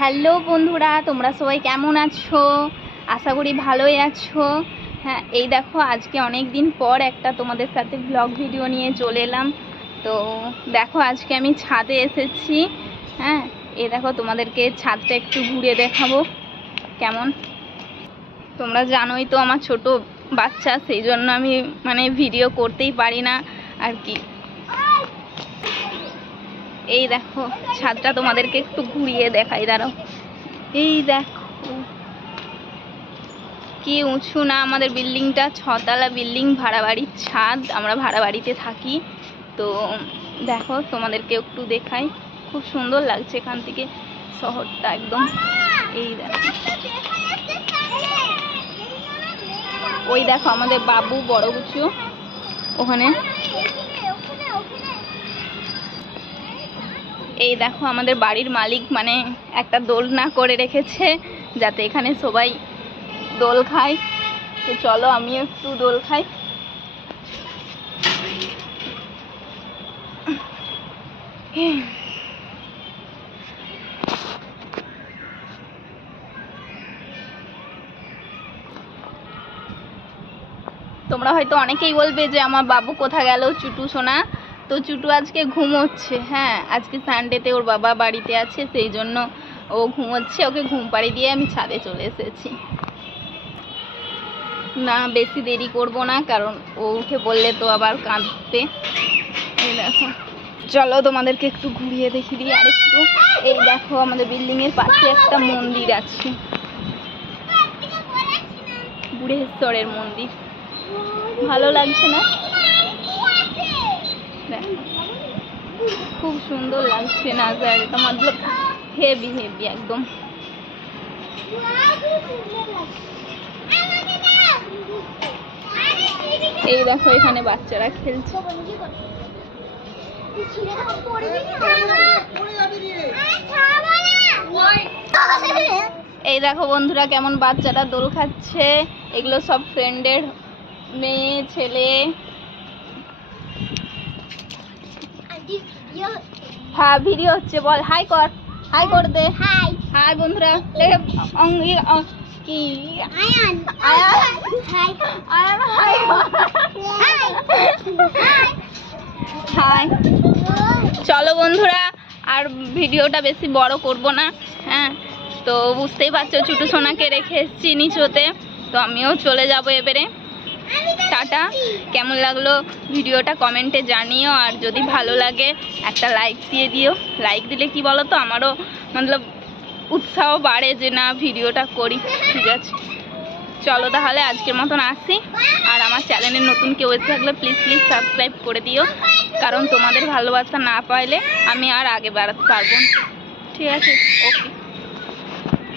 Hello বন্ধুরা, তোমরা সবাই কেমন আছো? আশা করি ভালোই আছো। হ্যাঁ, এই দেখো আজকে অনেক দিন পর একটা তোমাদের সাথে ব্লগ ভিডিও নিয়ে চলে এলাম। তো দেখো আজকে আমি ছাদে এসেছি। হ্যাঁ, এই দেখো তোমাদেরকে ছাদটা একটু ঘুরে দেখাবো কেমন। তোমরা জানোই তো আমার ছোট বাচ্চা, সেই জন্য আমি ভিডিও করতেই পারি না আর কি। এই দেখো ছাদটা তোমাদেরকে একটু ঘুরিয়ে দেখাই, দাঁড়াও। এই দেখো কি উঁচু না আমাদের বিল্ডিংটা, 6 তলা বিল্ডিং, ভাড়া বাড়ির ছাদ, আমরা ভাড়া বাড়িতে থাকি। তো দেখো তোমাদেরকে একটু দেখাই, খুব সুন্দর লাগছে এখান থেকে শহরটা একদম। এই দেখো, ওই দেখো আমাদের বাবু বড় গুছু ওখানে। এই দেখো আমাদের বাড়ির মালিক একটা দোলনা করে রেখেছে যাতে এখানে সবাই দোল খায়। তো চলো আমিও একটু দোল খাই। তোমরা হয়তো অনেকেই বলবে যে আমার বাবু কোথা গেল চুটু সোনা। তো চুটু আজকে ঘুমোচ্ছে। হ্যাঁ, আজকে সানডেতে ওর বাবা বাড়িতে আছে, সেই জন্য ও ঘুমোচ্ছে। ওকে ঘুম পাড়ি দিয়ে আমি ছাদে চলে এসেছি। না বেশি দেরি করব না, কারণ ও উঠে বললে তো আবার কাঁদবে। এই দেখো, চলো তোমাদেরকে একটু ঘুরিয়ে দেখিয়ে দিই আরেকটু। এই দেখো আমাদের বিল্ডিংয়ের পাশে একটা মন্দির আছে, বুড়েশ্বরের মন্দির। ভালো লাগছে না? দেখো খুব সুন্দর লাগছে না জায়গাটা, মতলব হেভি হেভি একদম। এই দেখো এখানে বাচ্চারা খেলছে। এই দেখো বন্ধুরা কেমন বাচ্চারা দোল খাচ্ছে। এগুলো সব ফ্রেন্ডের মেয়ে ছেলে। হ্যাঁ ভিডিও হচ্ছে, বল হাই কর, হাই কর দে। হাই হাই বন্ধুরা। কি Ayan Ayan hi Ayan hi hi. চলো বন্ধুরা, আর ভিডিওটা বেশি বড় করব না। হ্যাঁ, তো বুঝতেই পারছো ছোটো সোনাকে রেখে এসেছি নিচুতে, তো আমিও চলে যাব এবারে। টাটা। কেমন লাগলো ভিডিওটা কমেন্টে জানিও, আর যদি ভালো লাগে একটা লাইক দিয়ে দিও। লাইক দিলে কি বলো তো, আমারও মতলব উৎসাহ বাড়ে যে না ভিডিওটা করি। ঠিক আছে, চলো তাহলে আজকের মতন আসি। আর আমার চ্যানেলে নতুন কেউ এসে থাকলে প্লিজ সাবস্ক্রাইব করে দিও, কারণ তোমাদের ভালোবাসা না পাইলে আমি আর আগে বাড়াতে পারবো না। ঠিক আছে, ওকে।